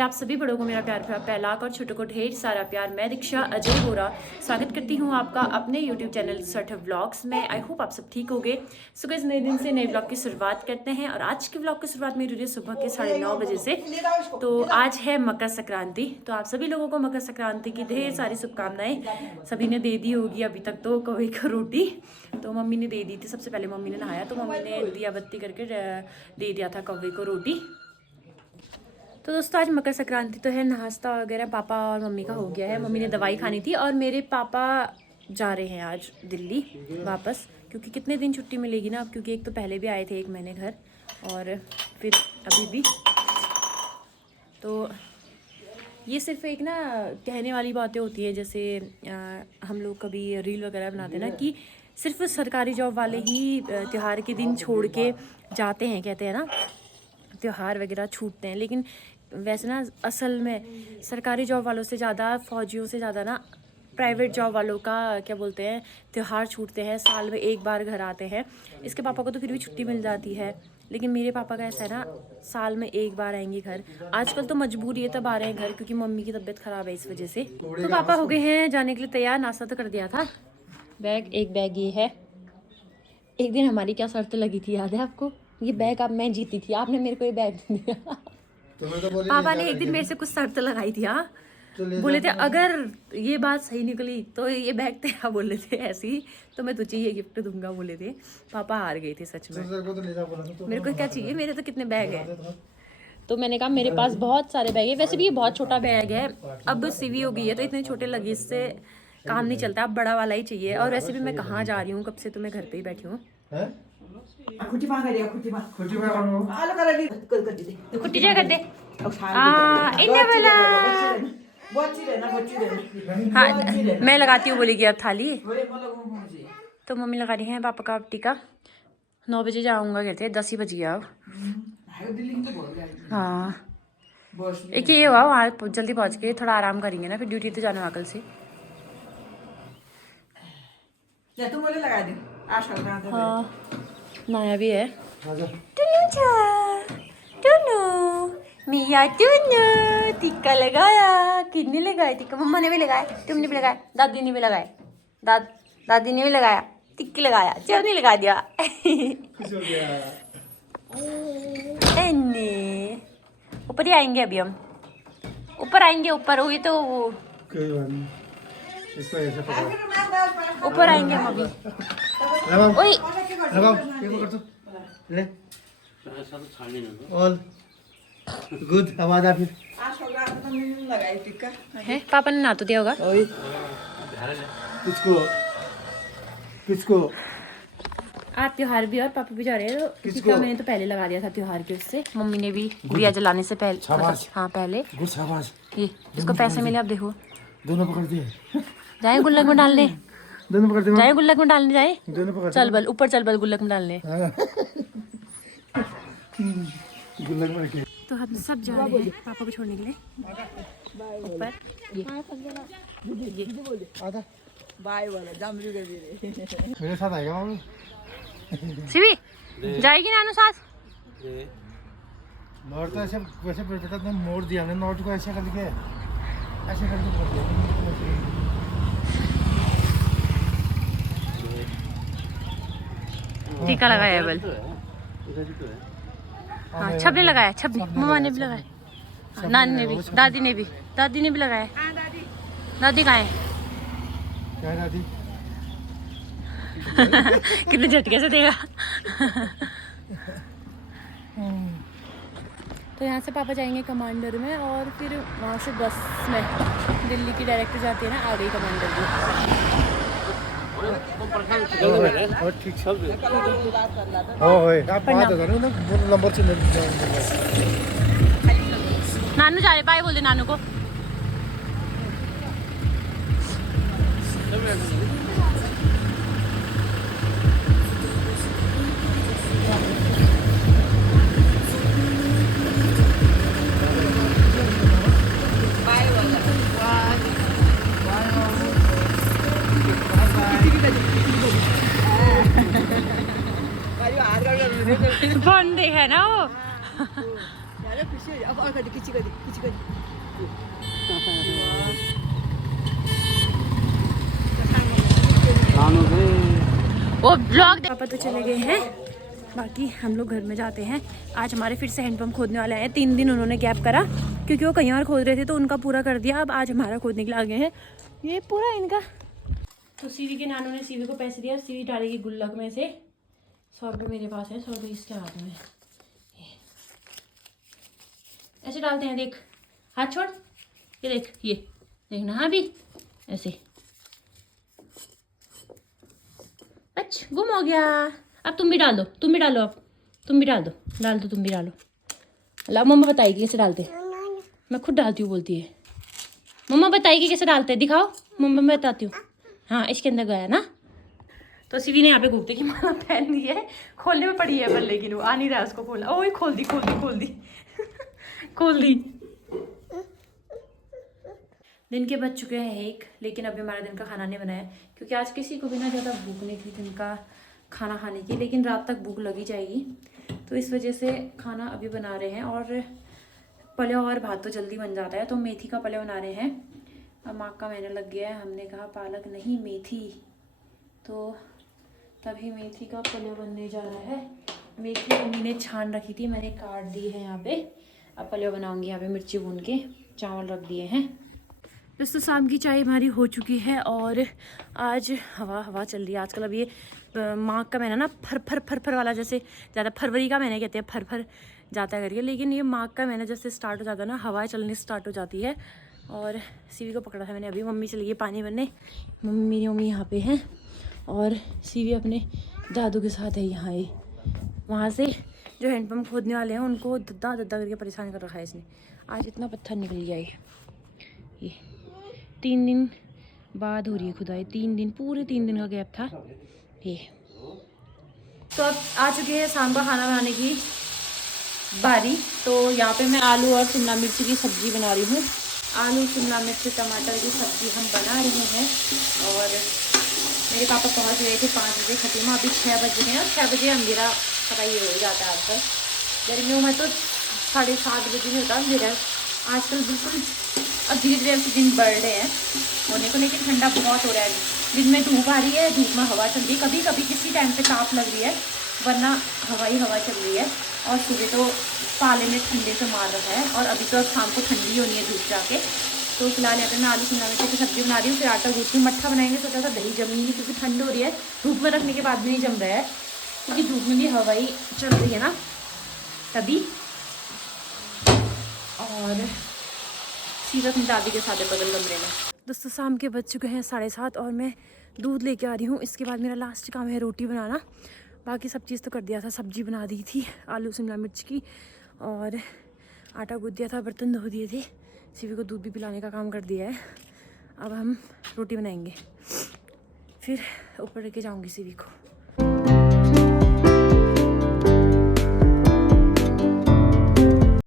पहले आप सभी बड़ों को मेरा प्यार लाख और छोटों को ढेर सारा प्यार। मैं दीक्षा अजय बोरा स्वागत करती हूँ आपका अपने YouTube चैनल सठ व्लॉग्स में। आई होप आप सब ठीक होंगे। सो गाइस, नए दिन से नए व्लॉग की शुरुआत करते हैं और आज के व्लॉग की शुरुआत मेरी रही है सुबह के 9:30 बजे से। तो आज है मकर संक्रांति, तो आप सभी लोगों को मकर संक्रांति की ढेर सारी शुभकामनाएं। सभी ने दे दी होगी अभी तक तो कौवे की रोटी तो मम्मी ने दे दी थी। सबसे पहले मम्मी ने नहाया तो मम्मी ने दिया बत्ती करके दे दिया था कौवे को रोटी। तो दोस्तों आज मकर संक्रांति तो है, नाश्ता वगैरह पापा और मम्मी का हो गया है। मम्मी ने दवाई खानी थी और मेरे पापा जा रहे हैं आज दिल्ली वापस, क्योंकि कितने दिन छुट्टी मिलेगी ना अब, क्योंकि एक तो पहले भी आए थे 1 महीने घर और फिर अभी भी। तो ये सिर्फ एक ना कहने वाली बातें होती है, जैसे हम लोग कभी रील वगैरह बनाते हैं ना कि सिर्फ सरकारी जॉब वाले ही त्यौहार के दिन छोड़ के जाते हैं, कहते हैं ना त्यौहार वगैरह छूटते हैं। लेकिन वैसे ना असल में सरकारी जॉब वालों से ज़्यादा, फौजियों से ज़्यादा ना प्राइवेट जॉब वालों का क्या बोलते हैं त्यौहार छूटते हैं। साल में एक बार घर आते हैं। इसके पापा को तो फिर भी छुट्टी मिल जाती है, लेकिन मेरे पापा का ऐसा है ना साल में एक बार आएंगे घर। आजकल तो मजबूरी है तब आ रहे हैं घर, क्योंकि मम्मी की तबीयत ख़राब है इस वजह से। तो पापा हो गए हैं जाने के लिए तैयार। नाश्ता तो कर दिया था। एक बैग ये है। एक दिन हमारी क्या शर्त लगी थी याद है आपको? ये बैग अब मैं जीती थी, आपने मेरे को ये बैग दिया। तो पापा ने एक दिन मेरे से कुछ शर्त लगाई थी। हाँ, बोले थे अगर ये बात सही निकली तो ये बैग तेरा, बोले थे ऐसी तो मैं तुझे ये गिफ्ट दूंगा, बोले थे। पापा हार गए थे सच में। मेरे को क्या चाहिए, मेरे तो कितने बैग है। तो मैंने कहा मेरे पास बहुत सारे बैग है। वैसे भी ये बहुत छोटा बैग है, अब सीवी हो गई है तो इतने छोटे लगे इससे काम नहीं चलता, अब बड़ा वाला ही चाहिए। और वैसे भी मैं कहाँ जा रही हूँ कब से, तो मैं घर पे ही बैठी हूँ। खुट्टी जा कर दे। हाँ मैं लगाती हूँ बोलेगी अब थाली। तो मम्मी लगा रही है पापा का अब टीका। 9 बजे जाऊंगा कहते हैं, 10 ही बज गया अब। हाँ एक ये हुआ वहाँ जल्दी पहुँच के थोड़ा आराम करेंगे ना, फिर ड्यूटी तो जाना कल से। हाँ नया भी है। मिया टिक्का लगाया। कितने लगाए टिक्का? मम्मा ने भी लगाया, तुमने भी लगाया, दादी ने भी लगाया, दादी ने भी लगाया, टिक्की लगाया, जब नहीं लगा दिया। ऊपर ही आएंगे अभी हम, ऊपर आएंगे ऊपर। ये तो ऊपर आएंगे हम अभी। ले ऑल गुड आवाज आ। फिर है पापा ने ना तो दिया होगा किसको आज त्योहार भी और पापा भी जा रहे हैं। तो टीका मैंने तो पहले लगा दिया था त्योहार के उससे। मम्मी ने भी दिया जलाने से पहले। हाँ पहले ये इसको पैसे मिले। अब देखो दोनों पकड़ दिए, जाए गुल्लक में डालने, दोनों पकड़ दिए, जाए गुल्लक में डालने, जाए दोनों पकड़ चल बल ऊपर, चल बल गुल्लक में डालने। गुल्लक में रखे। तो हम सब जा रहे हैं पापा को छोड़ने के लिए ऊपर। ये आधा बाय वाला जामरू के भी मेरे साथ आएगा मामू। सिवी जाएगी नानू साथ। नोट तो ऐसे वैसे बेटा ने मोड़ दिया ना, नोट को ऐसे करके मोड़ दिया। टीका लगाया है बल। हाँ छबने लगाया, छबने मम्मा ने भी लगाया, नानी ने भी, दादी ने भी लगाया। दादी कहाँ है? क्या दादी? कितने झटके से देगा। तो यहाँ से पापा जाएंगे कमांडर में और फिर वहाँ से बस में दिल्ली की डायरेक्ट जाती है ना, आ गई कमांडर की। और ठीक सब ओए आप बात करो ना, नंबर से नानू जा रहे, बाय बोल दे नानू को। बंदे है ना वो। अब और कर दे, किसी कर दे। वो ब्लॉग पापा तो चले गए हैं, बाकी हम लोग घर में जाते हैं। आज हमारे फिर से हैंडपम्प खोदने वाले हैं। 3 दिन उन्होंने गैप करा क्योंकि वो कहीं और खोद रहे थे तो उनका पूरा कर दिया। अब आज हमारा खोदने के लिए आ गए हैं। ये पूरा इनका। तो सीवी के नानों ने सीवी को पैसे दिया, सीवी डालेगी गुल्लक में से। 100 रुपये मेरे पास है, 100 रुपये इसके हाथ में। ऐसे डालते हैं, देख हाथ छोड़, ये देख, ये देखना, हाँ भी ऐसे। अच्छा गुम हो गया। अब तुम भी डाल दो, तुम भी डालो, अब तुम भी डाल दो, तुम भी डालो। अल्लाह मम्मा बताएगी कैसे डालते। मैं खुद डालती हूँ बोलती है। मम्मा बताएगी कैसे डालते, दिखाओ। मम्मा मैं बताती हूँ। हाँ इसके अंदर गया ना। तो सीवी ने यहाँ पे घूमते की माला पहन दी है, खोलने में पड़ी है पर, लेकिन वो आ नहीं रहा है उसको खोलना। ओह खोल दी खोल दी। दिन के बज चुके हैं 1, लेकिन अभी हमारा दिन का खाना नहीं बनाया क्योंकि आज किसी को भी ना ज़्यादा भूख नहीं थी दिन का खाना खाने की, लेकिन रात तक भूख लगी जाएगी तो इस वजह से खाना अभी बना रहे हैं। और पलेव और भात तो जल्दी बन जाता है, तो मेथी का पलेव बना रहे हैं। अब माँ का महीना लग गया है, हमने कहा पालक नहीं मेथी, तो तभी मेथी का पलेव बनने जा रहा है। मेथी मम्मी ने छान रखी थी, मैंने काट दी है यहाँ पे। अब पलेव बनाऊंगी। यहाँ पे मिर्ची भून के चावल रख दिए हैं। दोस्तों शाम की चाय हमारी हो चुकी है और आज हवा चल रही है आजकल। अब ये माघ का महीना ना फर वाला, जैसे ज़्यादा फरवरी का महीना कहते हैं फर जाता है करके, लेकिन ये माघ का महीना जैसे स्टार्ट हो जाता है ना, हवा चलनी स्टार्ट हो जाती है। और सीवी को पकड़ा था मैंने अभी। मम्मी चली गई पानी भरने, मेरी मम्मी यहाँ पे हैं और सीवी अपने दादू के साथ है यहाँ। ये वहाँ से जो हैंडपम्प खोदने वाले हैं उनको दद्दा करके परेशान कर रखा है इसने। आज इतना पत्थर निकल गया है। ये 3 दिन बाद हो रही है खुदाई, 3 दिन, पूरे 3 दिन का गैप था ये। तो अब आ चुके हैं शाम का खाना बनाने की बारी। तो यहाँ पे मैं आलू और शिमला मिर्च की सब्ज़ी बना रही हूँ। आलू शिमला मिर्च टमाटर की सब्ज़ी हम बना रहे हैं। और मेरे पापा पहुँच गए थे 5 बजे खतीमा, अभी 6 बज गए हैं और 6 बजे अंधेरा पता ही हो जाता है आजकल। गर्मियों में तो 7:30 बजे नहीं होता अंधेरा आजकल बिल्कुल। अब धीरे धीरे से दिन बढ़ रहे हैं होने को, लेकिन ठंडा बहुत हो रहा है। दिन में धूप आ रही है, धूप में हवा चल रही है, कभी कभी किसी टाइम पे ताप लग रही है, वरना हवा चल रही है। और सुबह तो पाले में ठंडे से मार रहा है। और अभी तो अब शाम को ठंडी होनी है धूप जाके। तो फिलहाल यहाँ पे मैं आलू शिमला मिर्च की सब्ज़ी बना रही हूँ। फिर आटा गूँथ के मट्ठा बनाएंगे। सोचा था दही जमेंगी क्योंकि ठंड हो रही है, धूप में रखने के बाद भी नहीं जम रहा है क्योंकि धूप में भी हवा ही चल रही है ना तभी। और सीरत में दादी के साथ बगल कमरे में। दोस्तों शाम के बज चुके हैं 7:30 और मैं दूध लेके आ रही हूँ। इसके बाद मेरा लास्ट काम है रोटी बनाना। बाकी सब चीज़ तो कर दिया था, सब्जी बना दी थी आलू शिमला मिर्च की और आटा गूँथ दिया था, बर्तन धो दिए थे, सीवी को दूध भी पिलाने का काम कर दिया है। अब हम रोटी बनाएंगे, फिर ऊपर लेके जाऊँगी सीवी को।